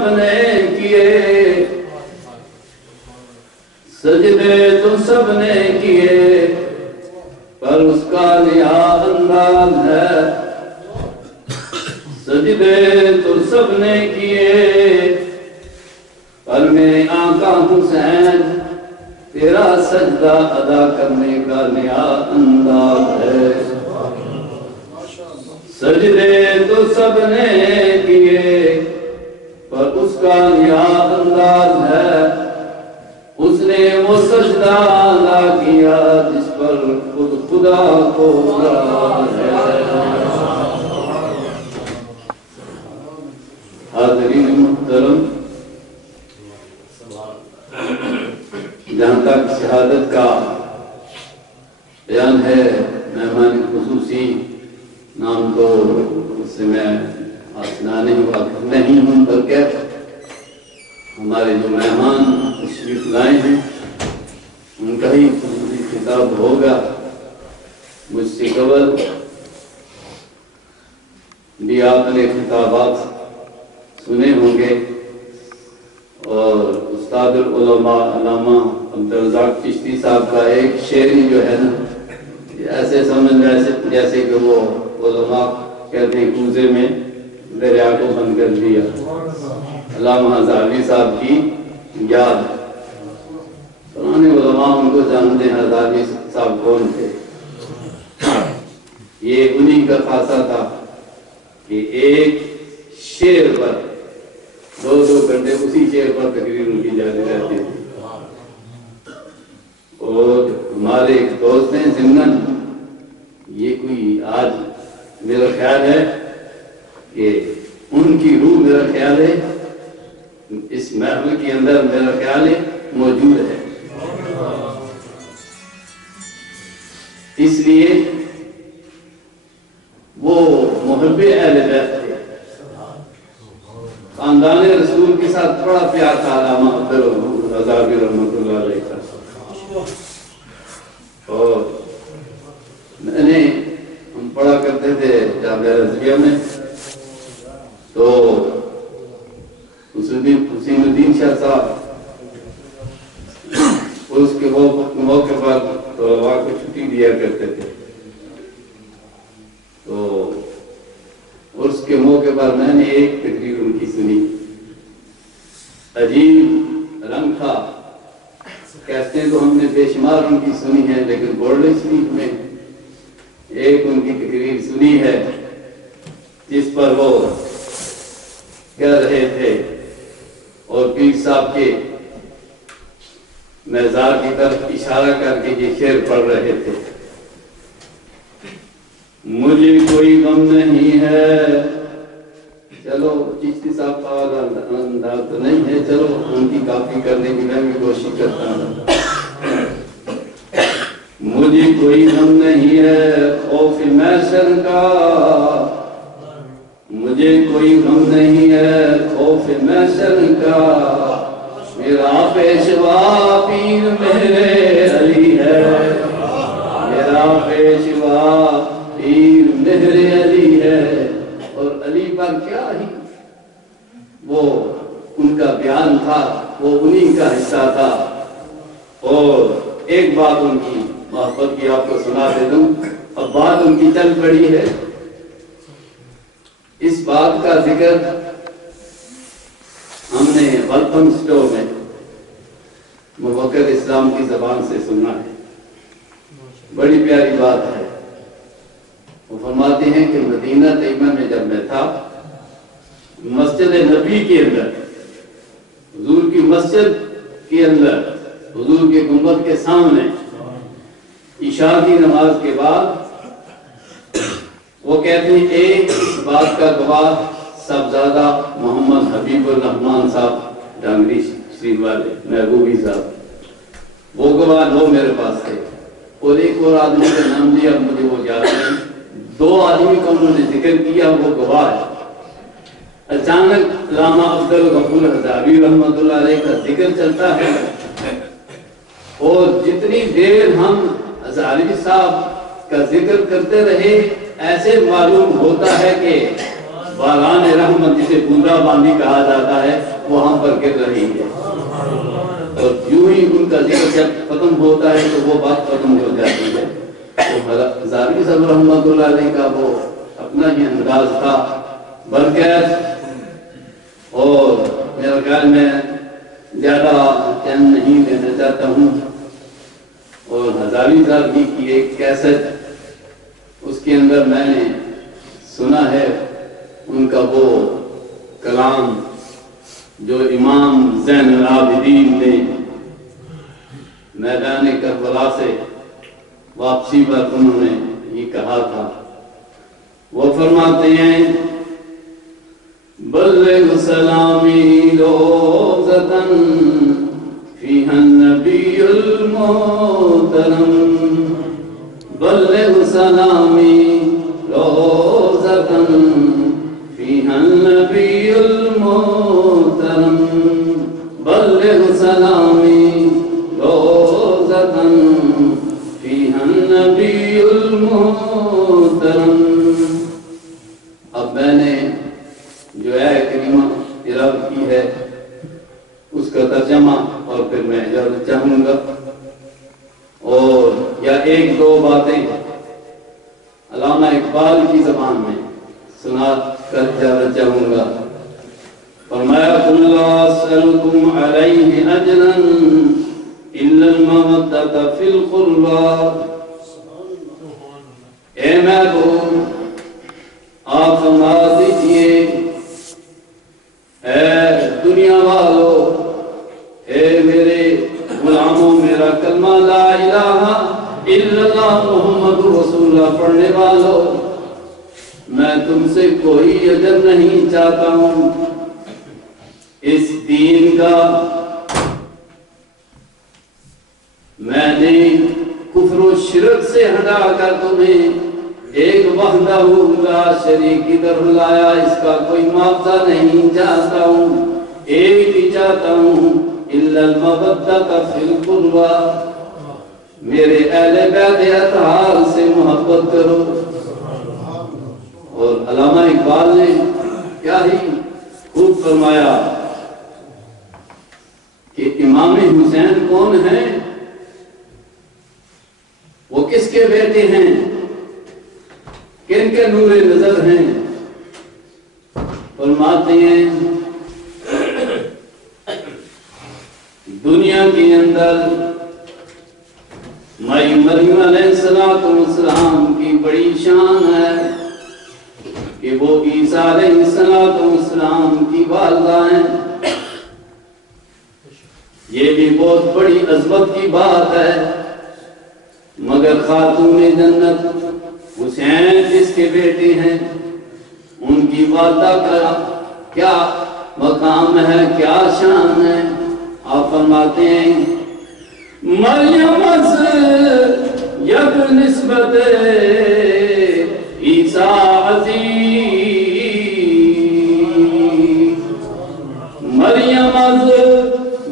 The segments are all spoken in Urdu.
سب نے کیے، سجدے تو سب نے کیے، پر اس کا نیا انداز ہے۔ سجدے تو سب نے کیے، پر میرے آقا حسین تیرا سجدہ ادا کرنے کا نیا انداز ہے۔ سجدے تو سب نے کیے، پر اس کا نیا انداز ہے۔ اس نے وہ سجدہ ادا کیا جس پر خود خدا کو راز ہے۔ حاضرین محترم، جہاں تک شہادت کا بیان ہے، مہمان خصوصی نام تو اس سے میں آشنا نہیں ہوں، بلکہ ہمارے جو مہمان تشریف لائے ہیں ان کا ہی خصوصی خطاب ہوگا۔ مجھ سے قبل بھی آپ نے خطابات سنے ہوں گے، اور استاد العلماء علامہ عبدالرزاق چشتی صاحب کا ایک شعری جو ہے نا، ایسے سمجھ جیسے کہ وہ علماء کہتے ہیں کوزے میں دریا کو بند کر دیا۔ علامہ ہزاروی صاحب کی یاد، پرانے علماء ان کو جانتے ہیں ہزاروی صاحب کون تھے۔ یہ انہی کا خاصہ تھا کہ ایک شعر پر 2 گھنٹے اسی شعر پر تقریر ان کی جاری رہتی تھی۔ اور ہمارے ایک دوست ہیں ضمناً، یہ کوئی آج میرا خیال ہے کہ ان کی روح میرا خیال ہے اس محفل کے اندر میرا خیال ہے موجود ہے، اس لیے وہ محب اہل بیت تھے، خاندان رسول کے ساتھ بڑا پیار تھا علامہ عبدالرزاق رحمۃ اللہ علیہ کا۔ اور ہم پڑھا کرتے تھے جامعہ رضویہ میں، تو حسین الدین شاہ صاحب اس کے موقع پر طلباء کو چھٹی دیا کرتے تھے، تو اس کے موقع پر میں نے ایک تقریر ان کی سنی، عجیب رنگ تھا۔ کہتے ہیں تو ہم نے بے شمار ان کی سنی ہے، لیکن بورڈ شریف میں ایک ان کی تقریر سنی ہے جس پر وہ کہہ رہے تھے اور پیر صاحب کے مزار کی طرف اشارہ کر کے یہ شعر پڑھ رہے تھے، مجھے کوئی غم نہیں ہے۔ چلو چشتی صاحب کا انداز تو نہیں ہے، چلو ان کی کاپی کرنے کی میں بھی کوشش کرتا ہوں۔ مجھے کوئی غم نہیں ہے خوف محشر کا، مجھے کوئی غم نہیں ہے خوف محشر کا، میرا پیشوا پیر میرے علی ہے، میرا پیشوا پیر میرے علی ہے۔ اور علی پر کیا ہی وہ ان کا بیان تھا، وہ انہی کا حصہ تھا۔ اور ایک بات ان کی محبت کی آپ کو سنا دے دوں، اب بات ان کی چل پڑی ہے، اس بات کا ذکر ہم نے ویلکم اسٹور میں مفکر اسلام کی زبان سے سنا ہے، بڑی پیاری بات ہے۔ وہ فرماتے ہیں کہ مدینہ طیبہ میں جب میں تھا، مسجد نبی کے اندر، حضور کی مسجد کے اندر، حضور کے گنبد کے سامنے عشاء کی نماز کے بعد وہ کہتے ہیں ایک اس بات کا گواہ صاحبزادہ محمد حبیب الرحمان صاحب ڈانگری شریف والے محبوبی صاحب، وہ گواہ دو میرے پاس تھے، اور ایک اور آدمی کا نام دیا مجھے وہ یاد نہیں، 2 آدمی کا انہوں نے ذکر کیا، وہ گواہ ہے۔ اچانک علامہ عبدالغفور ہزاروی رحمۃ اللہ علیہ کا ذکر چلتا ہے، اور جتنی دیر ہم ہزاروی صاحب کا ذکر کرتے رہے ایسے معلوم ہوتا ہے کہ باران رحمت جسے بوندا باندی کہا جاتا ہے وہ ہم پر گر رہی ہے، اور یوں ہی ان کا ذکر جب ختم ہوتا ہے تو وہ بات ختم ہو جاتی ہے۔ تو ہزاروی صاحب رحمۃ اللہ علیہ کا وہ اپنا ہی انداز تھا برکت، اور میرا خیال میں زیادہ ٹائم نہیں لینا چاہتا ہوں، اور ہزاروی صاحب کی ایک کیسٹ اس کے اندر میں نے سنا ہے ان کا وہ کلام جو امام زین العابدین نے میدان کربلا سے واپسی پر انہوں نے یہ کہا تھا۔ وہ فرماتے ہیں بلغ سلامی روزتاً فیہا النبی المحترم، بلغ سلامی روزتاً فیہا النبی المحترم، بلغ سلامی روزتاً فیہا النبی المحترم۔ اب میں نے جو ہے کریمہ تلاوت کی ہے اس کا ترجمہ اور پھر میں اجازت چاہوں گا، اور یا ایک دو باتیں علامہ اقبال کی زبان میں سنا کر اجازت چاہوں گا۔ فرمایا قل لا اسألكم علیہ اجرا الا المودۃ فی القربى، اے محبوب آپ فرما دیجئے اے دنیا والو، اے میرے غلاموں، میرا کلمہ لا الہ الا اللہ محمد رسول اللہ پڑھنے والوں، میں تم سے کوئی اجر نہیں چاہتا ہوں اس دین کا، میں نے کفر و شرک سے ہٹا کر تمہیں ایک وحدہ لا شریک کی طرف لایا، اس کا کوئی معاوضہ نہیں چاہتا ہوں، ایک ہی چاہتا ہوں الا المودۃ فی القربى، میرے اہل بیت اطہار سے محبت کرو۔ اور علامہ اقبال نے کیا ہی خوب فرمایا کہ امام حسین کون ہیں، وہ کس کے بیٹے ہیں، کن کے نور نظر ہیں؟ فرماتے ہیں دنیا کے اندر مریم علیہ السلام کی بڑی شان ہے کہ وہ عیسیٰ علیہ السلام کی والدہ ہیں، یہ بھی بہت بڑی عظمت کی بات ہے، مگر خاتون جنت حسین جس کے بیٹے ہیں ان کی والدہ کا کیا مقام ہے، کیا شان ہے؟ آپ فرماتے ہیں مریم از یک نسبت عیسیٰ عزیز، مریم از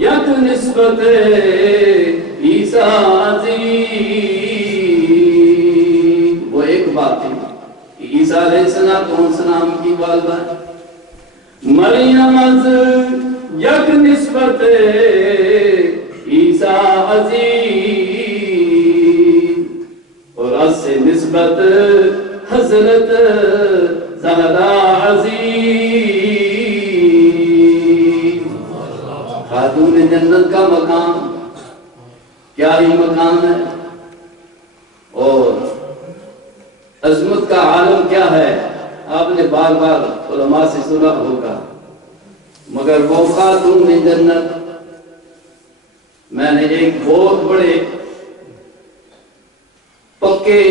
یک نسبت عیسیٰ عزیز، وہ ایک بات ہے کہ عیسیٰ علیہ السلام کی والدہ مریم از یک نسبت عیسیٰ عزیز، اور از سے نسبت حضرت زہرا عزیز، خاتون جنت کا مقام کیا ہی مقام ہے، اور عظمت کا عالم کیا ہے، آپ نے بار بار علماء سے سنا ہوگا، مگر وہ خاتون جنت میں نے ایک بہت بڑے پکے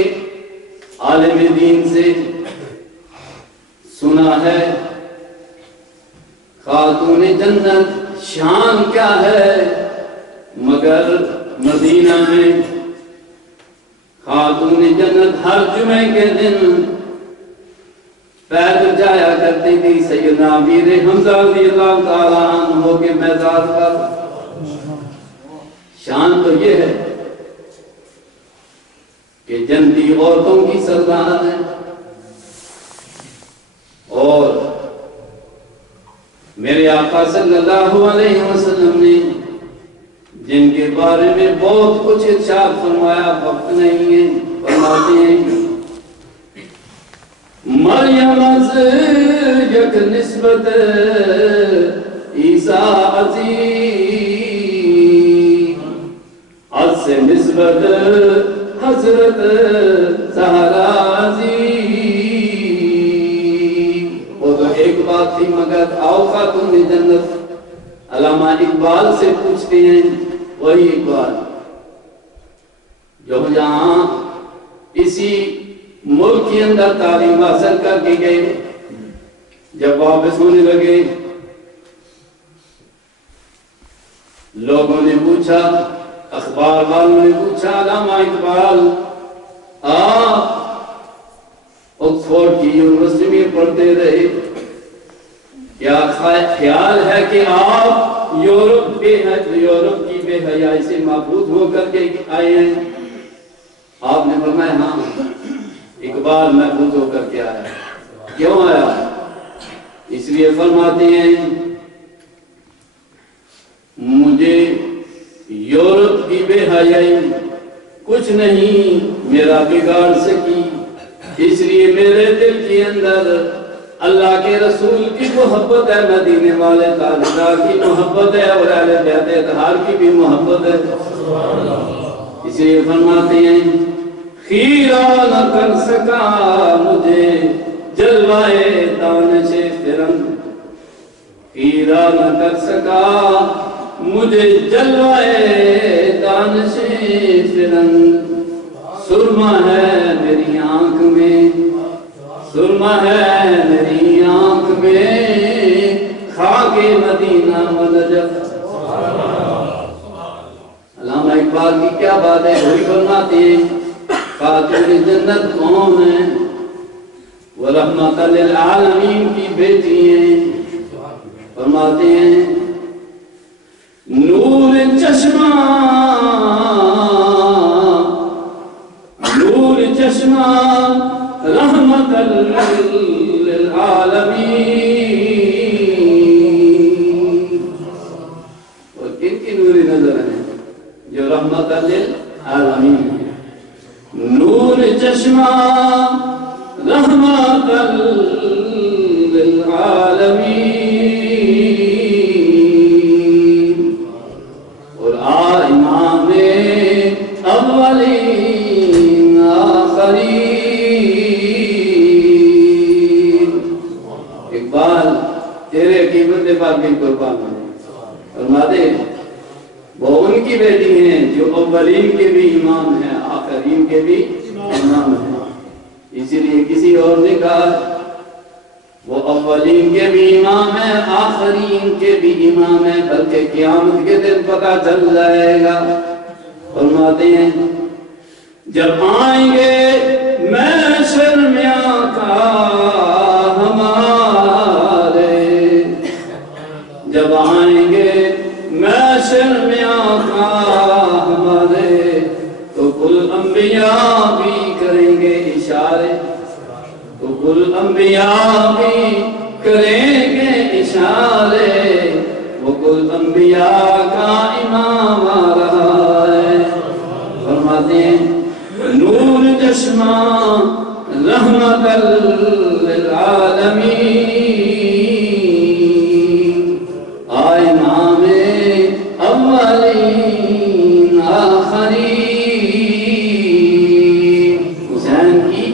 عالم دین سے سنا ہے، خاتون جنت شان کیا ہے، مگر مدینہ میں خاتون جنت ہر جمعے کے دن پیدل جایا کرتی تھی سیدنا امیر حمزہ رضی اللہ تعالیٰ عنہ کے میدان پر۔ شان تو یہ ہے کہ جنتی عورتوں کی سردار ہے، اور میرے آقا صلی اللہ علیہ وسلم نے جن کے بارے میں بہت کچھ ارشاد فرمایا، وقت نہیں ہے، فرماتے ہیں مریم از یک نسبت عیسیٰ عزیز، از سے نسبت حضرت زہرا عزیز۔ وہ تو ایک بات تھی، مگر آؤ خاتون جنت علامہ اقبال سے پوچھتے ہیں، وہی اقبال جو جہاں اسی ملک کے اندر تعلیم حاصل کر کے گئے، جب واپس ہونے لگے لوگوں نے پوچھا، اخبار والوں نے پوچھا، علامہ اقبال آپ آکسفورڈ کی یونیورسٹی میں پڑھتے رہے، کیا خیال ہے کہ آپ یورپ کی بے حیائی سے محفوظ ہو کر کے آئے ہیں؟ آپ نے فرمایا ہاں اقبال محفوظ ہو کر کے آیا۔ کیوں آیا؟ اس لیے فرماتے ہیں مجھے یورپ کی بے حیائی کچھ نہیں میرا بگاڑ سکی، اس لیے میرے دل کے اندر اللہ کے رسول کی محبت ہے، مدینے والے تاجدار کی محبت ہے، اور اہل بیت اطہار کی بھی محبت ہے۔ اس لیے فرماتے ہیں خیرہ نہ کر سکا مجھے جلوائے دانش فرنگ، خیرہ نہ کر سکا مجھے جلوائے دانش فرنگ، سرما ہے میری آنکھ میں، سرما ہے میری آنکھ میں، خاک مدینہ و نجف۔ علامہ اقبال کی کیا بات ہے، وہی فرماتے ہیں خاتون جنت کون ہے؟ وہ رحمت للعالمین کی بیٹی ہیں۔ فرماتے ہیں نور چشمہ، نور چشمہ رحمت للعالمین۔ اور کن کی نوری نظر ہے جو رحمت للعالمین ہے؟ نور چشمہ رحمت للعالمین، اور امام اولین آخرین۔ اقبال تیرے قیمت پر بھی قربان ہے، فرماتے وہ ان کی بیٹی ہیں جو اولین کے بھی امام ہیں، آخرین کے بھی امام ہیں۔ اسی لیے کسی اور نے کہا وہ اولین کے بھی امام ہیں، آخرین کے بھی امام ہیں، بلکہ قیامت کے دن پتہ چل جائے گا۔ فرماتے ہیں جب آئیں گے محشر میں آقا ہمارے، جب آئیں گے محشر میں آقا ہمارے، تو کل انبیاء بھی کریں گے اشارے، تو کل انبیاء بھی کریں گے اشارے، وہ کل انبیاء کا امام آ رہا ہے۔ فرماتے ہیں نور چشمہ رحمت للعالمین، آئے امام اولین آخرین۔ حسین کی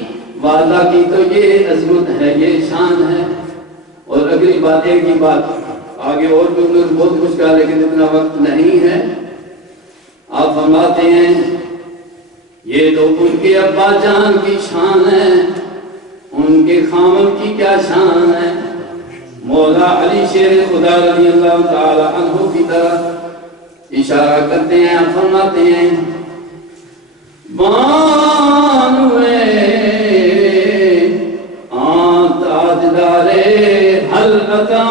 والدہ کی تو یہ عظمت ہے، یہ شان ہے۔ اور اگلی بات ایک ہی بات، آگے اور بھی بہت کچھ کہا لیکن اتنا وقت نہیں ہے۔ آپ فرماتے ہیں یہ تو ان کے ابا جان کی شان ہے، ان کے خامن کی کیا شان ہے۔ مولا علی شیر خدا رضی اللہ تعالی عنہ کی طرف اشارہ کرتے ہیں، فرماتے ہیں بانوے آن تاجدارے حل عطا